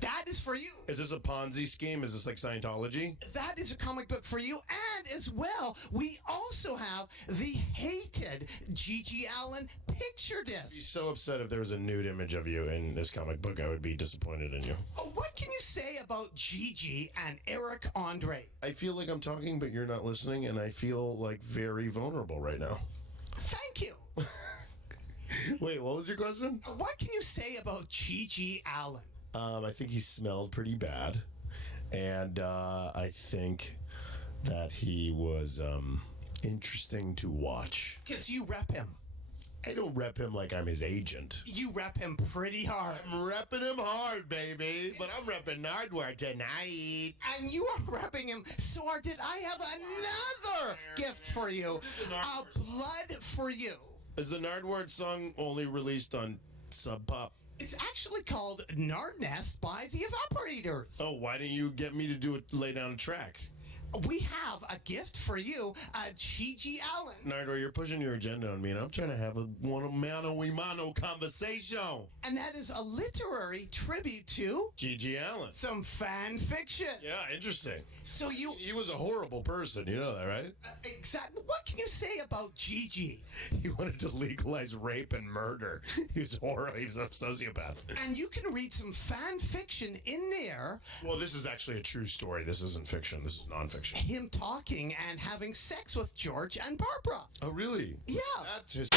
That is for you. Is this a Ponzi scheme? Is this like Scientology? That is a comic book for you. And as well, we also have the hated Gigi Allen picture I'd be disc. so upset if there was a nude image of you in this comic book. I would be disappointed in you. What can you say about Gigi and Eric Andre? I feel like I'm talking, but you're not listening, and I feel like very vulnerable right now. Thank you. Wait, what was your question? What can you say about Gigi Allen? I think he smelled pretty bad, and I think that he was interesting to watch. Because you rep him. I don't rep him like I'm his agent. You rep him pretty hard. I'm repping him hard, baby, but I'm repping Nardwar tonight. And you are repping him so hard. Did I have another gift for you? A blood for you. Is the Nardwar song only released on Sub Pop? It's actually called Nard Nest by the Evaporators. Oh, why didn't you get me to do it? Lay down a track. We have a gift for you, Gigi Allen. Nardwar, you're pushing your agenda on me, and I'm trying to have a mano-a-mano conversation. And that is a literary tribute to Gigi Allen. some fan fiction. Yeah, interesting. So you... He was a horrible person, you know that, right? Exactly. What can you say about Gigi? He wanted to legalize rape and murder. He was horrible. He was a sociopath. And you can read some fan fiction in there. Well, this is actually a true story. This isn't fiction. This is nonfiction. Him talking and having sex with George and Barbara. Oh, really? Yeah. That's his...